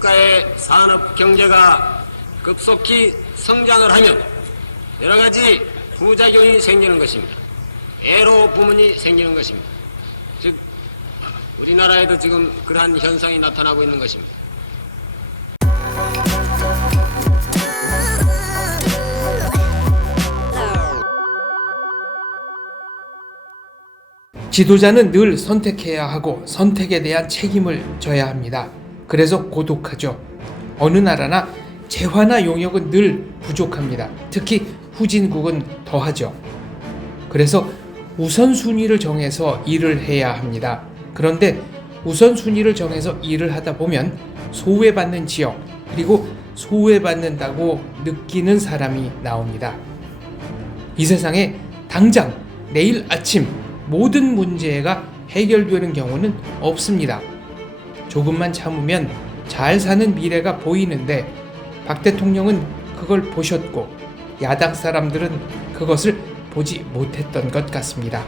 국가의 산업 경제가 급속히 성장을 하면 여러 가지 부작용이 생기는 것입니다. 애로 부문이 생기는 것입니다. 즉 우리나라에도 지금 그러한 현상이 나타나고 있는 것입니다. 지도자는 늘 선택해야 하고 선택에 대한 책임을 져야 합니다. 그래서 고독하죠. 어느 나라나 재화나 용역은 늘 부족합니다. 특히 후진국은 더하죠. 그래서 우선순위를 정해서 일을 해야 합니다. 그런데 우선순위를 정해서 일을 하다 보면 소외받는 지역, 그리고 소외받는다고 느끼는 사람이 나옵니다. 이 세상에 당장 내일 아침 모든 문제가 해결되는 경우는 없습니다. 조금만 참으면 잘 사는 미래가 보이는데 박 대통령은 그걸 보셨고 야당 사람들은 그것을 보지 못했던 것 같습니다.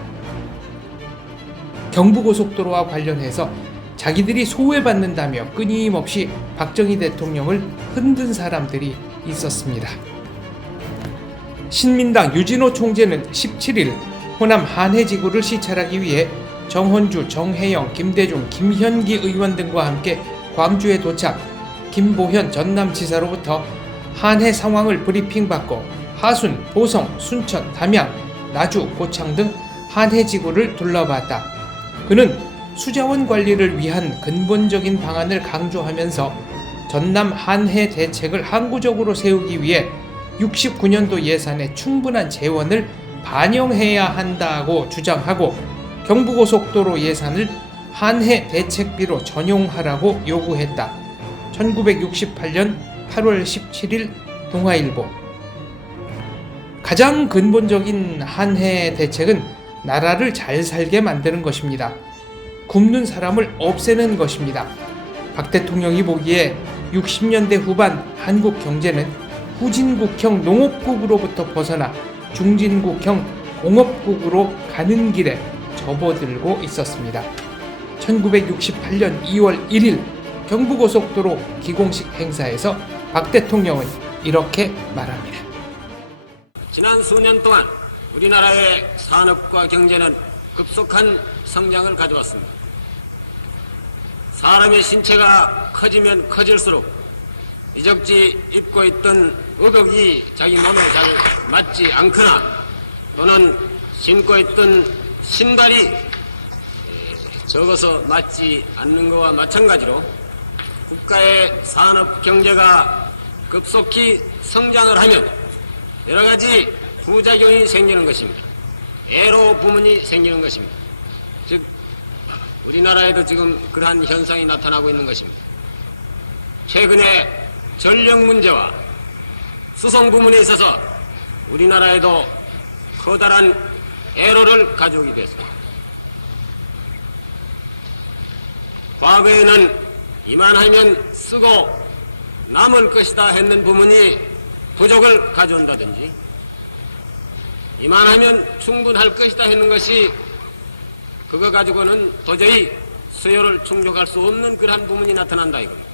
경부고속도로와 관련해서 자기들이 소외받는다며 끊임없이 박정희 대통령을 흔든 사람들이 있었습니다. 신민당 유진호 총재는 17일 호남 한해지구를 시찰하기 위해 정헌주, 정혜영, 김대중, 김현기 의원 등과 함께 광주에 도착, 김보현 전남지사로부터 한해 상황을 브리핑받고 하순, 보성, 순천, 담양, 나주, 고창 등 한해지구를 둘러봤다. 그는 수자원 관리를 위한 근본적인 방안을 강조하면서 전남 한해 대책을 항구적으로 세우기 위해 69년도 예산에 충분한 재원을 반영해야 한다고 주장하고 경부고속도로 예산을 한해 대책비로 전용하라고 요구했다. 1968년 8월 17일 동아일보. 가장 근본적인 한해 대책은 나라를 잘 살게 만드는 것입니다. 굶는 사람을 없애는 것입니다. 박 대통령이 보기에 60년대 후반 한국 경제는 후진국형 농업국으로부터 벗어나 중진국형 공업국으로 가는 길에 접어들고 있었습니다. 1968년 2월 1일 경부고속도로 기공식 행사에서 박 대통령은 이렇게 말합니다. 지난 수년 동안 우리나라의 산업과 경제는 급속한 성장을 가져왔습니다. 사람의 신체가 커지면 커질수록 이적지 입고 있던 의복이 자기 몸에 잘 맞지 않거나 또는 신고 있던 신발이 적어서 맞지 않는 것과 마찬가지로 국가의 산업 경제가 급속히 성장을 하면 여러 가지 부작용이 생기는 것입니다. 애로 부문이 생기는 것입니다. 즉 우리나라에도 지금 그러한 현상이 나타나고 있는 것입니다. 최근에 전력 문제와 수송 부문에 있어서 우리나라에도 커다란 애로를 가져오게 됐습니다. 과거에는 이만하면 쓰고 남을 것이다 했는 부문이 부족을 가져온다든지 이만하면 충분할 것이다 했는 것이 그거 가지고는 도저히 수요를 충족할 수 없는 그러한 부문이 나타난다 이겁니다.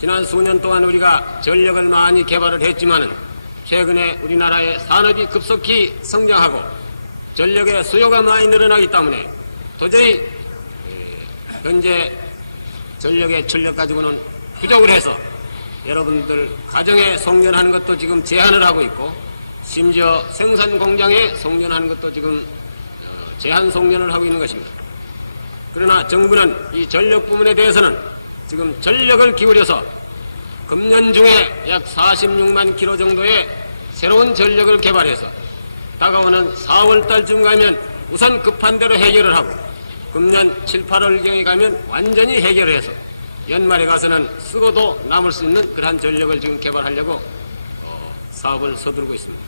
지난 수년 동안 우리가 전력을 많이 개발을 했지만은 최근에 우리나라의 산업이 급속히 성장하고 전력의 수요가 많이 늘어나기 때문에 도저히 현재 전력의 출력 가지고는 부족을 해서 여러분들 가정에 송전하는 것도 지금 제한을 하고 있고 심지어 생산 공장에 송전하는 것도 지금 제한 송전을 하고 있는 것입니다. 그러나 정부는 이 전력 부문에 대해서는 지금 전력을 기울여서 금년 중에 약 46만 킬로 정도의 새로운 전력을 개발해서 다가오는 4월 달쯤 가면 우선 급한 대로 해결을 하고 금년 7, 8월경에 가면 완전히 해결을 해서 연말에 가서는 쓰고도 남을 수 있는 그러한 전력을 지금 개발하려고 사업을 서두르고 있습니다.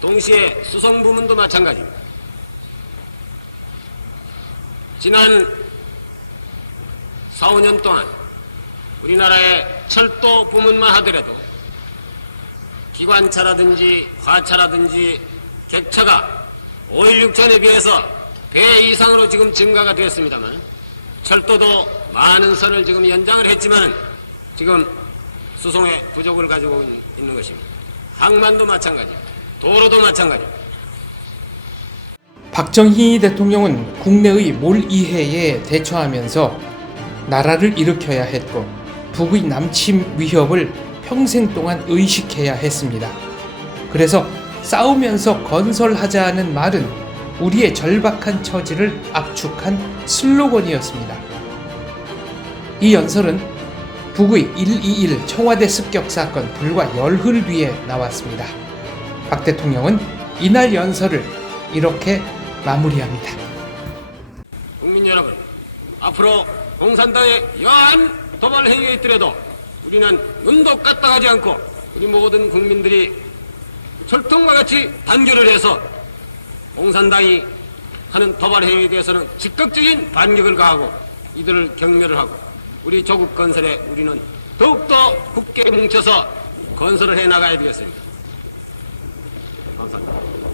동시에 수송 부문도 마찬가지입니다. 지난 4, 5년 동안 우리나라의 철도 부문만 하더라도 기관차라든지 화차라든지 객차가 5.16 전에 비해서 배 이상으로 지금 증가가 되었습니다만 철도도 많은 선을 지금 연장을 했지만 지금 수송의 부족을 가지고 있는 것입니다. 항만도 마찬가지, 도로도 마찬가지. 박정희 대통령은 국내의 몰이해에 대처하면서 나라를 일으켜야 했고 북의 남침 위협을 평생 동안 의식해야 했습니다. 그래서 싸우면서 건설하자는 말은 우리의 절박한 처지를 압축한 슬로건이었습니다. 이 연설은 북의 1.21 청와대 습격 사건 불과 열흘 뒤에 나왔습니다. 박 대통령은 이날 연설을 이렇게 마무리합니다. 국민 여러분, 앞으로 공산당의 여한 도발 행위가 있더라도 우리는 눈도 까딱하지 않고 우리 모든 국민들이 철통과 같이 단결을 해서 공산당이 하는 도발 행위에 대해서는 즉각적인 반격을 가하고 이들을 경멸을 하고 우리 조국 건설에 우리는 더욱더 굳게 뭉쳐서 건설을 해나가야 되겠습니다. 감사합니다.